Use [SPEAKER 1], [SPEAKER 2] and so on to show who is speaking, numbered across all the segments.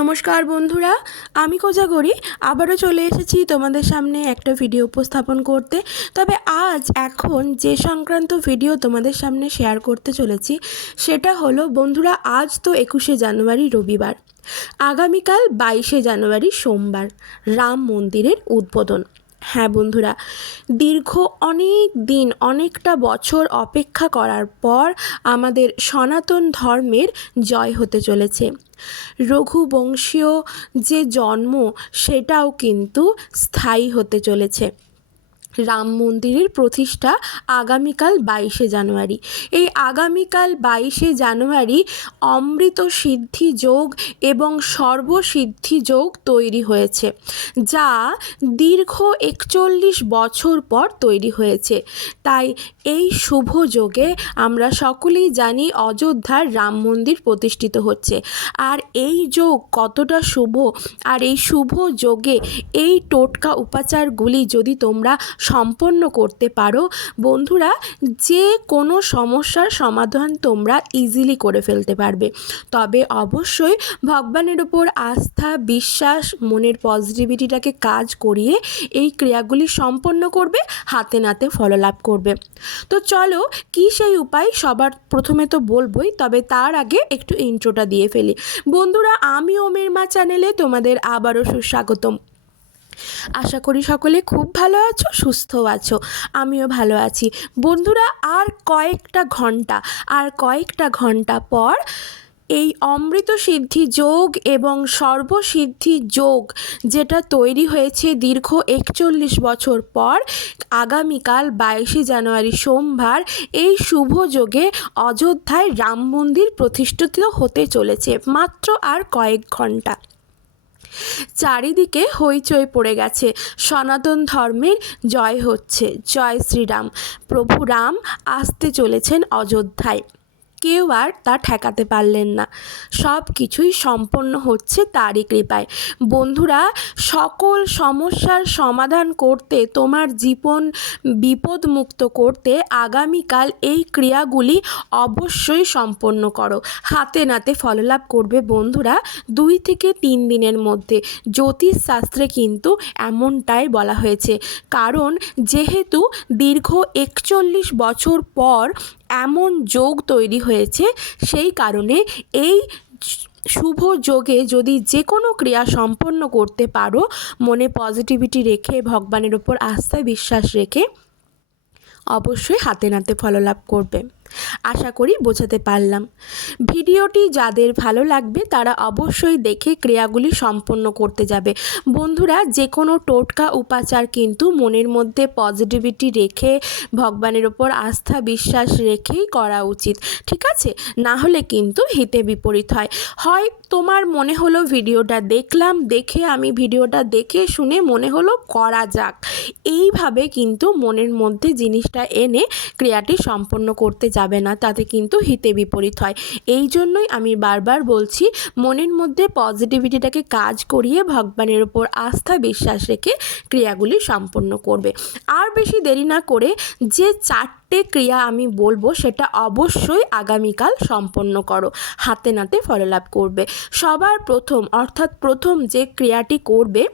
[SPEAKER 1] নমস্কার বন্ধুরা, আমি কোজাগরি। আবারও চলে এসেছি তোমাদের সামনে একটা ভিডিও উপস্থাপন করতে। তবে আজ এখন যে সংক্রান্ত ভিডিও তোমাদের সামনে শেয়ার করতে চলেছি, সেটা হলো, বন্ধুরা, আজ তো একুশে জানুয়ারি রবিবার। আগামীকাল বাইশে জানুয়ারি সোমবার, রাম মন্দিরের উদ্বোধন। হ্যাঁ বন্ধুরা, দীর্ঘ অনেক দিন, অনেকটা বছর অপেক্ষা করার পর আমাদের সনাতন ধর্মের জয় হতে চলেছে। রঘুবংশীয় যে জন্ম, সেটাও কিন্তু স্থায়ী হতে চলেছে। রাম মন্দিরের প্রতিষ্ঠা আগামীকাল বাইশে জানুয়ারি। এই আগামীকাল বাইশে জানুয়ারি অমৃত সিদ্ধি যোগ এবং সর্বসিদ্ধি যোগ তৈরি হয়েছে, যা দীর্ঘ একচল্লিশ বছর পর তৈরি হয়েছে। তাই এই শুভ যোগে আমরা সকলেই জানি অযোধ্যার রাম মন্দির প্রতিষ্ঠিত হচ্ছে। আর এই যোগ কতটা শুভ, আর এই শুভ যোগে এই টোটকা উপাচারগুলি যদি তোমরা সম্পন্ন করতে পারো। বন্ধুরা, যে কোনো সমস্যার সমাধান তোমরা ইজিলি করে ফেলতে পারবে। তবে অবশ্যই ভগবানের ওপর আস্থা, বিশ্বাস, মনের পজিটিভিটিটাকে কাজ করিয়ে এই ক্রিয়াগুলি সম্পন্ন করবে, হাতে নাতে ফললাভ করবে। তো চলো, কী সেই উপায়? সবার প্রথমে তো বলবোই, তবে তার আগে একটু ইন্ট্রোটা দিয়ে ফেলি। বন্ধুরা, আমি ওমের মা চ্যানেলে তোমাদের আবারও সুস্বাগতম। আশা করি সকলে খুব ভালো আছো, সুস্থও আছো, আমিও ভালো আছি। বন্ধুরা, আর কয়েকটা ঘণ্টা, আর কয়েকটা ঘণ্টা পর এই অমৃত সিদ্ধি যোগ এবং সর্বসিদ্ধি যোগ যেটা তৈরি হয়েছে দীর্ঘ একচল্লিশ বছর পর, আগামীকাল বাইশে জানুয়ারি সোমবার এই শুভ যোগে অযোধ্যায় রাম মন্দির প্রতিষ্ঠিত হতে চলেছে। মাত্র আর কয়েক ঘণ্টা। চারিদিকে হইচই পড়ে গেছে। সনাতন ধর্মের জয় হচ্ছে। জয় শ্রীরাম। প্রভু রাম আসতে চলেছেন অযোধ্যায়। কেউ আর তা ঠেকাতে পারলেন না। সব কিছুই সম্পন্ন হচ্ছে তারই কৃপায়। বন্ধুরা, সকল সমস্যার সমাধান করতে, তোমার জীবন বিপদমুক্ত করতে আগামীকাল এই ক্রিয়াগুলি অবশ্যই সম্পন্ন করো। হাতে নাতে ফললাভ করবে বন্ধুরা দুই থেকে তিন দিনের মধ্যে। জ্যোতিষ শাস্ত্রে কিন্তু এমনটাই বলা হয়েছে। কারণ, যেহেতু দীর্ঘ একচল্লিশ বছর পর এমন যোগ তৈরি হয়েছে সেই কারণে এই শুভ যোগে যদি যে কোনো ক্রিয়া সম্পন্ন করতে পারো, মনে পজিটিভিটি রেখে, ভগবানের ওপর আস্থা বিশ্বাস রেখে, অবশ্যই হাতে নাতে ফললাভ করবে। আশা করি বোঝাতে পারলাম। ভিডিওটি যাদের ভালো লাগবে তারা অবশ্যই দেখে ক্রিয়াগুলি সম্পন্ন করতে যাবে। বন্ধুরা যে কোনো টোটকা উপাচার কিন্তু মনের মধ্যে পজিটিভিটি রেখে ভগবানের ওপর আস্থা বিশ্বাস রেখেই করা উচিত, ঠিক আছে? না হলে কিন্তু হিতে বিপরীত হয়। হয় তোমার মনে হলো ভিডিওটা দেখলাম, দেখে আমি ভিডিওটা দেখে শুনে মনে হলো করা যাক। এইভাবে কিন্তু মনের মধ্যে জিনিসটা এনে ক্রিয়াটি সম্পন্ন করতে যাবে। না, তাতে কিন্তু হিতে বিপরীত হয়। এই জন্যই আমি বারবার বলছি, মনের মধ্যে পজিটিভিটিটাকে কাজ করিয়ে ভগবানের ওপর আস্থা, বিশ্বাস রেখে ক্রিয়াগুলি সম্পন্ন করবে। আর বেশি দেরি না করে যে চারটে ক্রিয়া আমি বলব, সেটা অবশ্যই আগামীকাল সম্পন্ন করো। হাতে নাতে ফললাভ করবে। সবার প্রথম, অর্থাৎ প্রথম যে ক্রিয়াটি করবে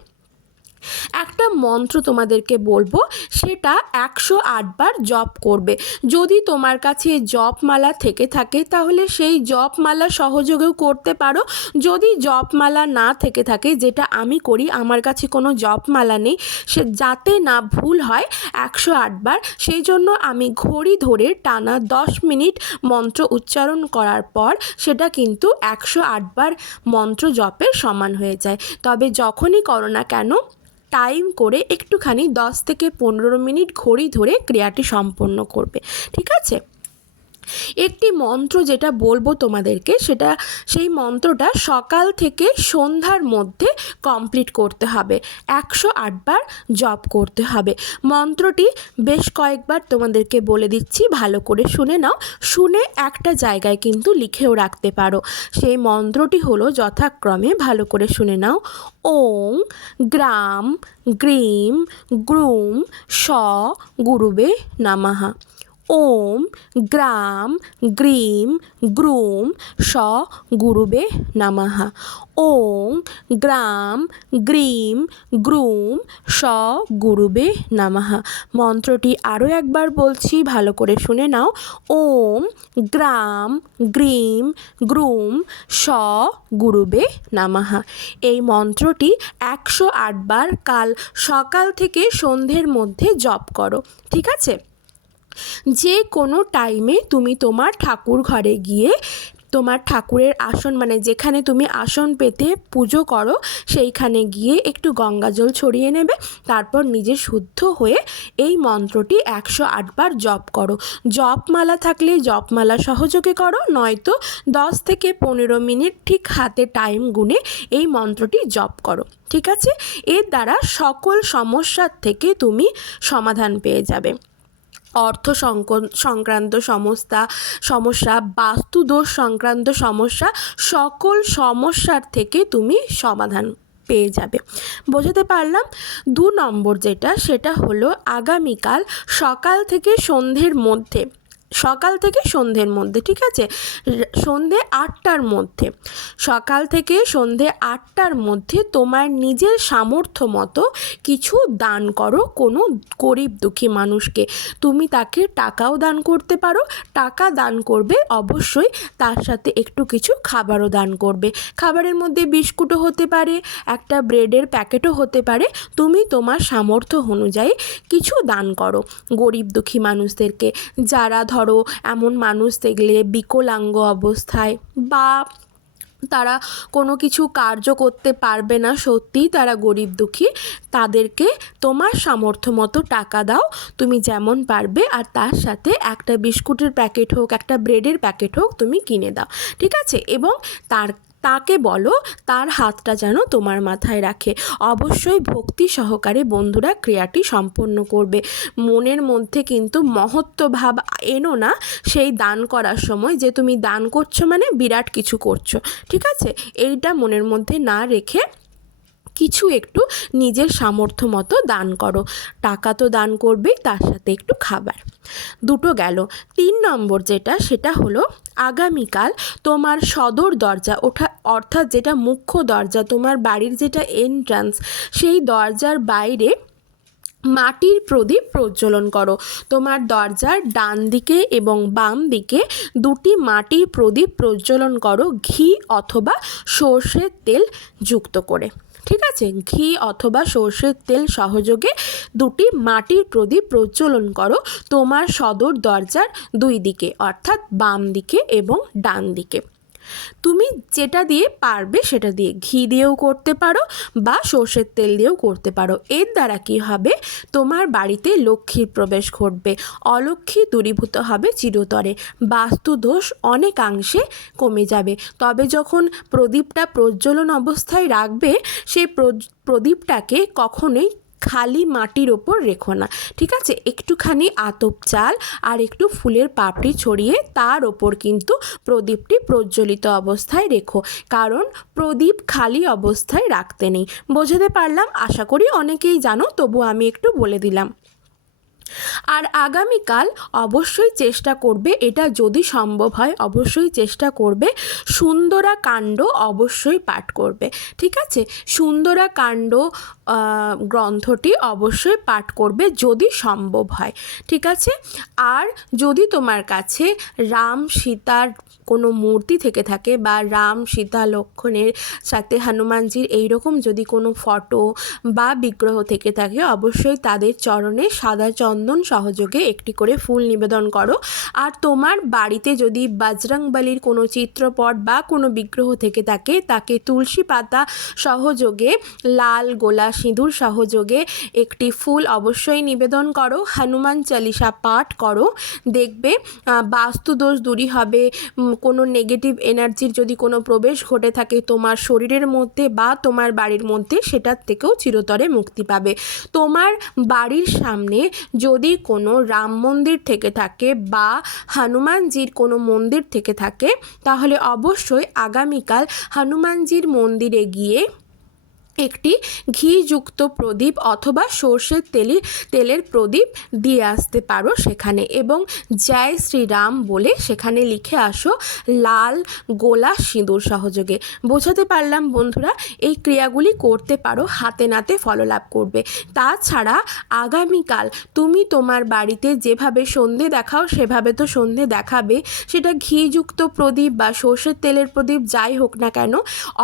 [SPEAKER 1] একটা মন্ত্র তোমাদেরকে বলব, সেটা একশো আটবার জপ করবে। যদি তোমার কাছে জপমালা থেকে থাকে, তাহলে সেই জপমালা সহযোগেও করতে পারো। যদি জপমালা না থেকে থাকে, যেটা আমি করি, আমার কাছে কোনো জপমালা নেই, সে যাতে না ভুল হয় একশো আটবার সেই জন্য আমি ঘড়ি ধরে টানা দশ মিনিট মন্ত্র উচ্চারণ করার পর, সেটা কিন্তু একশো আটবার মন্ত্র জপের সমান হয়ে যায়। তবে যখনই করো না কেন টাইম করে একটুখানি দশ থেকে পনেরো মিনিট ঘড়ি ধরে ক্রিয়াটি সম্পন্ন করবে ঠিক আছে? একটি মন্ত্র যেটা বলব তোমাদেরকে, সেটা সেই মন্ত্রটা সকাল থেকে সন্ধ্যার মধ্যে কমপ্লিট করতে হবে। একশো আটবার জপ করতে হবে। মন্ত্রটি বেশ কয়েকবার তোমাদেরকে বলে দিচ্ছি, ভালো করে শুনে নাও। শুনে একটা জায়গায় কিন্তু লিখেও রাখতে পারো। সেই মন্ত্রটি হলো যথাক্রমে ভালো করে শুনে নাও। ওং গ্রাম গ্রিম গ্রুম স গুরুবে নামাহা। ওম গ্রাম গ্রীম গ্রুম স গুরুবে নামাহা ওং গ্রাম গ্রীম গ্রুম স গুরুবে নামাহা মন্ত্রটি আরও একবার বলছি, ভালো করে শুনে নাও। ওম গ্রাম গ্রীম গ্রুম স গুরুবে নামাহা এই মন্ত্রটি একশো আটবার কাল সকাল থেকে সন্ধ্যের মধ্যে জপ করো, ঠিক আছে? যে কোনো টাইমে তুমি তোমার ঠাকুর ঘরে গিয়ে তোমার ঠাকুরের আসন মানে যেখানে তুমি আসন পেতে পুজো করো, সেইখানে গিয়ে একটু গঙ্গা জল ছড়িয়ে নেবে, তারপর নিজে শুদ্ধ হয়ে এই মন্ত্রটি একশো আটবার জপ করো। জপমালা থাকলে জপমালা সহযোগে করো, নয়তো দশ থেকে পনেরো মিনিট ঠিক হাতে টাইম গুনে এই মন্ত্রটি জপ করো, ঠিক আছে? এর দ্বারা সকল সমস্যার থেকে তুমি সমাধান পেয়ে যাবে। অর্থ সংক- সংক্রান্ত সমস্যা সমস্যা, বাস্তুদোষ সংক্রান্ত সমস্যা, সকল সমস্যার থেকে তুমি সমাধান পেয়ে যাবে। বোঝাতে পারলাম? দু নম্বর যেটা, সেটা হলো আগামীকাল সকাল থেকে সন্ধ্যের মধ্যে সকাল থেকে সন্ধ্যের মধ্যে, ঠিক আছে? সন্ধে আটটার মধ্যে। সকাল থেকে সন্ধে আটটার মধ্যে তোমার নিজের সামর্থ্য মতো কিছু দান করো কোনো গরিব দুঃখী মানুষকে। তুমি তাকে টাকাও দান করতে পারো, টাকা দান করবে অবশ্যই, তার সাথে একটু কিছু খাবারও দান করবে। খাবারের মধ্যে বিস্কুটও হতে পারে, একটা ব্রেডের প্যাকেটও হতে পারে। তুমি তোমার সামর্থ্য অনুযায়ী কিছু দান করো গরিব দুঃখী মানুষদেরকে। যারা ধরো এমন মানুষ দেখলে বিকলাঙ্গ অবস্থায় বা তারা কোনো কিছু কার্য করতে পারবে না, সত্যিই তারা গরিব দুঃখী, তাদেরকে তোমার সামর্থ্য মতো টাকা দাও, তুমি যেমন পারবে আর তার সাথে একটা বিস্কুটের প্যাকেট হোক, একটা ব্রেডের প্যাকেট হোক তুমি কিনে দাও, ঠিক আছে? এবং তার তাকে বলো, তার হাতটা যেন তোমার মাথায় রাখে। অবশ্যই ভক্তি সহকারে বন্ধুরা ক্রিয়াটি সম্পন্ন করবে। মনের মধ্যে কিন্তু মহত্ব ভাব এনো না সেই দান করার সময় যে তুমি দান করছ মানে বিরাট কিছু করছ, ঠিক আছে? এইটা মনের মধ্যে না রেখে কিছু একটু নিজের সামর্থ্য মতো দান করো। টাকা তো দান করবেই, তার সাথে একটু খাবার। দুটো গেল। তিন নম্বর যেটা, সেটা হলো আগামীকাল তোমার সদর দরজা, ওঠা অর্থাৎ যেটা মুখ্য দরজা, তোমার বাড়ির যেটা এন্ট্রান্স সেই দরজার বাইরে মাটির প্রদীপ প্রজ্বলন করো। তোমার দরজার ডান দিকে এবং বাম দিকে দুটি মাটির প্রদীপ প্রজ্বলন করো, ঘি অথবা সর্ষের তেল যুক্ত করে। ঠিক আছে? ঘি অথবা সর্ষের তেল সহযোগে দুটি মাটির প্রদীপ প্রচলন করো তোমার সদর দরজার দুই দিকে, অর্থাৎ বাম দিকে এবং ডান দিকে। তুমি যেটা দিয়ে পারবে সেটা দিয়ে ঘি দিয়েও করতে পারো বা সর্ষের তেল দিয়েও করতে পারো। এর দ্বারা কি হবে? তোমার বাড়িতে লক্ষ্মীর প্রবেশ ঘটবে। অলক্ষ্মী দূরীভূত হবে চিরতরে। বাস্তুদোষ অনেকাংশে কমে যাবে। তবে যখন প্রদীপটা প্রজ্বলন অবস্থায় রাখবে সেই প্রদীপটাকে কখনোই খালি মাটির ওপর রেখো না, ঠিক আছে? একটুখানি আতপ চাল আর একটু ফুলের পাপড়ি ছড়িয়ে তার ওপর কিন্তু প্রদীপটি প্রজ্বলিত অবস্থায় রেখো, কারণ প্রদীপ খালি অবস্থায় রাখতে নেই। বোঝাতে পারলাম? আশা করি অনেকেই জানো, তবু আমি একটু বলে দিলাম। আর আগামীকাল অবশ্যই চেষ্টা করবে, এটা যদি সম্ভব হয়, অবশ্যই চেষ্টা করবে। সুন্দরা কাণ্ড অবশ্যই পাঠ করবে, ঠিক আছে? সুন্দরা কাণ্ড গ্রন্থটি অবশ্যই পাঠ করবে যদি সম্ভব হয়, ঠিক আছে? আর যদি তোমার কাছে রাম সীতার কোনো মূর্তি থেকে থাকে বা রাম সীতা লক্ষণের সাথে হনুমানজির এইরকম যদি কোনো ফটো বা বিগ্রহ থেকে থাকে, অবশ্যই তাদের চরণে সাদা চন্দন সহযোগে একটি করে ফুল নিবেদন করো। আর তোমার বাড়িতে যদি বজরংবলির কোনো চিত্রপট বা কোনো বিগ্রহ থেকে থাকে, তাকে তুলসী পাতা সহযোগে, লাল গোলা সিঁদুর সহযোগে একটি ফুল অবশ্যই নিবেদন করো। হনুমান চালিসা পাঠ করো। দেখবে বাস্তুদোষ দূরী হবে। কোনো নেগেটিভ এনার্জির যদি কোনো প্রবেশ ঘটে থাকে তোমার শরীরের মধ্যে বা তোমার বাড়ির মধ্যে, সেটার থেকেও চিরতরে মুক্তি পাবে। তোমার বাড়ির সামনে যদি কোনো রাম মন্দির থেকে থাকে বা হনুমানজির কোনো মন্দির থেকে থাকে, তাহলে অবশ্যই আগামীকাল হনুমানজির মন্দিরে গিয়ে একটি ঘিযুক্ত প্রদীপ অথবা সর্ষের তেলি, তেলের প্রদীপ দিয়ে আসতে পারো সেখানে এবং জয় শ্রীরাম বলে সেখানে লিখে আসো লাল গোলা সিঁদুর সহযোগে। বোঝাতে পারলাম বন্ধুরা, এই ক্রিয়াগুলি করতে পারো, হাতে নাতে ফললাভ করবে। তাছাড়া আগামীকাল তুমি তোমার বাড়িতে যেভাবে সন্ধে দেখাও সেভাবে তো সন্ধে দেখাবে। সেটা ঘিযুক্ত প্রদীপ বা সর্ষের তেলের প্রদীপ যাই হোক না কেন,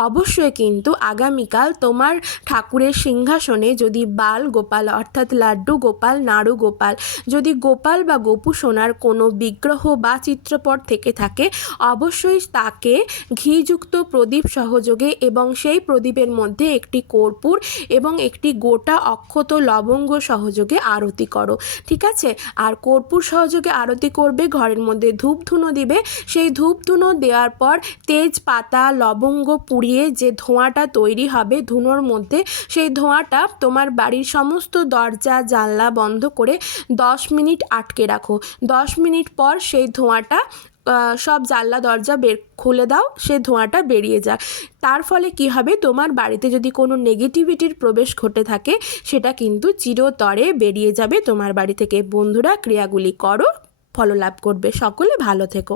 [SPEAKER 1] অবশ্যই কিন্তু আগামীকাল তোমার ঠাকুরের সিংহাসনে যদি বাল গোপাল, অর্থাৎ লাড্ডু গোপাল, নাড়ু গোপাল, যদি গোপাল বা গোপু সোনার কোনো বিগ্রহ বা চিত্রপট থেকে থাকে, অবশ্যই তাকে ঘিযুক্ত প্রদীপ সহযোগে এবং সেই প্রদীপের মধ্যে একটি কর্পূর এবং একটি গোটা অক্ষত লবঙ্গ সহযোগে আরতি করো। ঠিক আছে? আর কর্পূর সহযোগে আরতি করবে, ঘরের মধ্যে ধূপ ধুনো দিবে। সেই ধূপ ধুনো দেওয়ার পর তেজপাতা, লবঙ্গ পুড়িয়ে যে ধোঁয়াটা তৈরি হবে ধুনোর মধ্যে সেই ধোঁয়াটা তোমার বাড়ির সমস্ত দরজা, জানলা বন্ধ করে দশ মিনিট আটকে রাখো। দশ মিনিট পর সেই ধোঁয়াটা সব জানলা, দরজা বের, খুলে দাও সে ধোঁয়াটা বেরিয়ে যাক। তার ফলে কি হবে? তোমার বাড়িতে যদি কোনো নেগেটিভিটির প্রবেশ ঘটে থাকে, সেটা কিন্তু চিরতরে বেরিয়ে যাবে তোমার বাড়ি থেকে। বন্ধুরা, ক্রিয়াগুলি করো, ফললাভ করবে। সকলে ভালো থেকো।